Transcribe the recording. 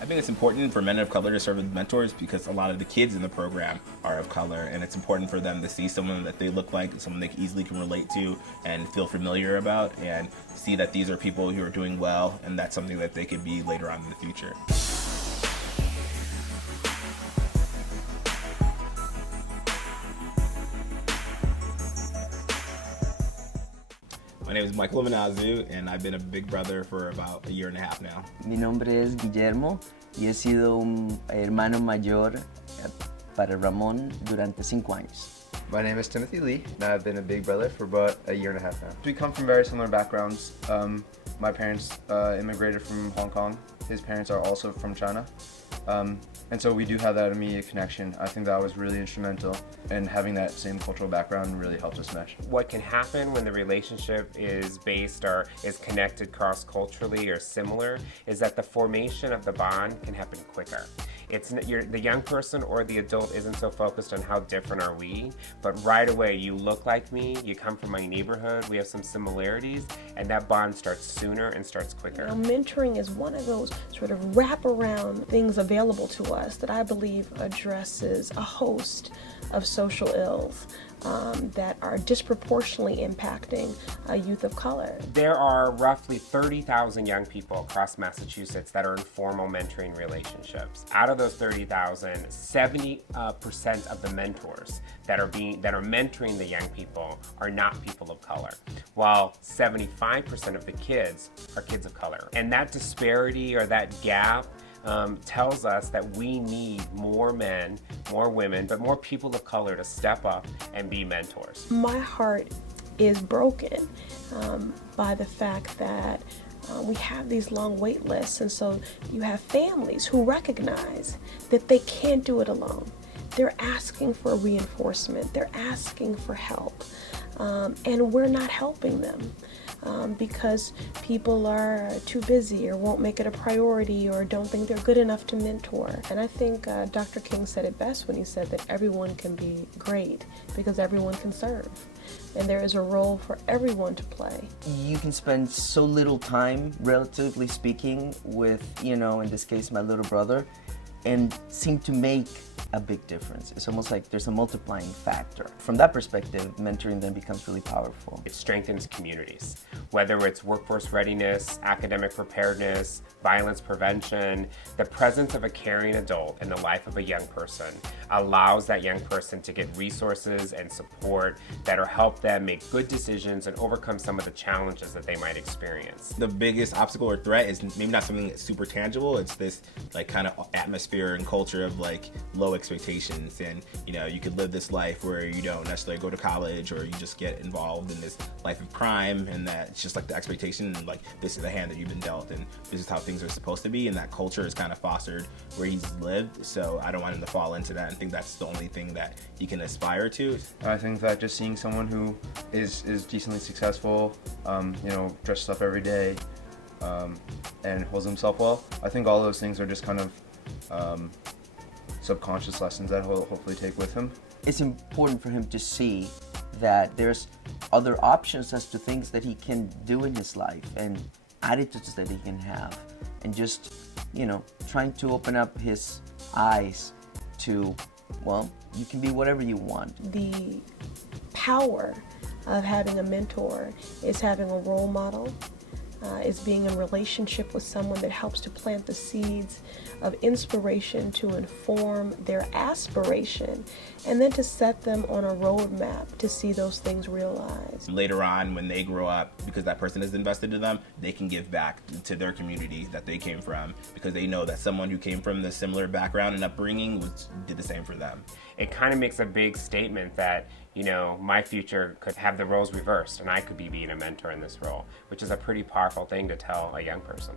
I think it's important for men of color to serve as mentors because a lot of the kids in the program are of color, and it's important for them to see someone that they look like, someone they easily can relate to and feel familiar about, and see that these are people who are doing well, and that's something that they could be later on in the future. My name is Michael Manazu, and I've been a big brother for about a year and a half now. Mi nombre es Guillermo y he sido un hermano mayor para Ramón durante 5 años. My name is Timothy Lee, and I've been a big brother for about a year and a half now. We come from very similar backgrounds. My parents immigrated from Hong Kong. His parents are also from China. And so we do have that immediate connection. I think that was really instrumental, and having that same cultural background really helped us mesh. What can happen when the relationship is based or is connected cross-culturally or similar is that the formation of the bond can happen quicker. The young person or the adult isn't so focused on how different are we, but right away you look like me, you come from my neighborhood, we have some similarities, and that bond starts sooner and starts quicker. Mentoring is one of those sort of wraparound things available to us that I believe addresses a host of social ills that are disproportionately impacting youth of color. There are roughly 30,000 young people across Massachusetts that are in formal mentoring relationships. Out of those 30,000, 70% of the mentors that are mentoring the young people are not people of color, while 75% of the kids are kids of color. And that disparity or that gap tells us that we need more men, more women, but more people of color to step up and be mentors. My heart is broken by the fact that we have these long wait lists, and so you have families who recognize that they can't do it alone. They're asking for reinforcement, they're asking for help, and we're not helping them. Because people are too busy or won't make it a priority or don't think they're good enough to mentor. And I think Dr. King said it best when he said that everyone can be great because everyone can serve. And there is a role for everyone to play. You can spend so little time, relatively speaking, with, in this case, my little brother, and seem to make a big difference. It's almost like there's a multiplying factor. From that perspective, mentoring then becomes really powerful. It strengthens communities, whether it's workforce readiness, academic preparedness, violence prevention. The presence of a caring adult in the life of a young person allows that young person to get resources and support that'll help them make good decisions and overcome some of the challenges that they might experience. The biggest obstacle or threat is maybe not something that's super tangible. It's this like kind of atmosphere and culture of like low expectations, and you could live this life where you don't necessarily go to college or you just get involved in this life of crime, and that it's just like the expectation, like this is the hand that you've been dealt and this is how things are supposed to be, and that culture is kind of fostered where he's lived. So I don't want him to fall into that and think that's the only thing that he can aspire to. I think that just seeing someone who is decently successful, dresses up every day, and holds himself well, I think all those things are just kind of subconscious lessons that he'll hopefully take with him. It's important for him to see that there's other options as to things that he can do in his life and attitudes that he can have, and just, trying to open up his eyes to, well, you can be whatever you want. The power of having a mentor is having a role model, is being in relationship with someone that helps to plant the seeds of inspiration to inform their aspiration, and then to set them on a roadmap to see those things realized. Later on, when they grow up, because that person is invested in them, they can give back to their community that they came from, because they know that someone who came from the similar background and upbringing did the same for them. It kind of makes a big statement that, my future could have the roles reversed and I could be being a mentor in this role, which is a pretty powerful thing to tell a young person.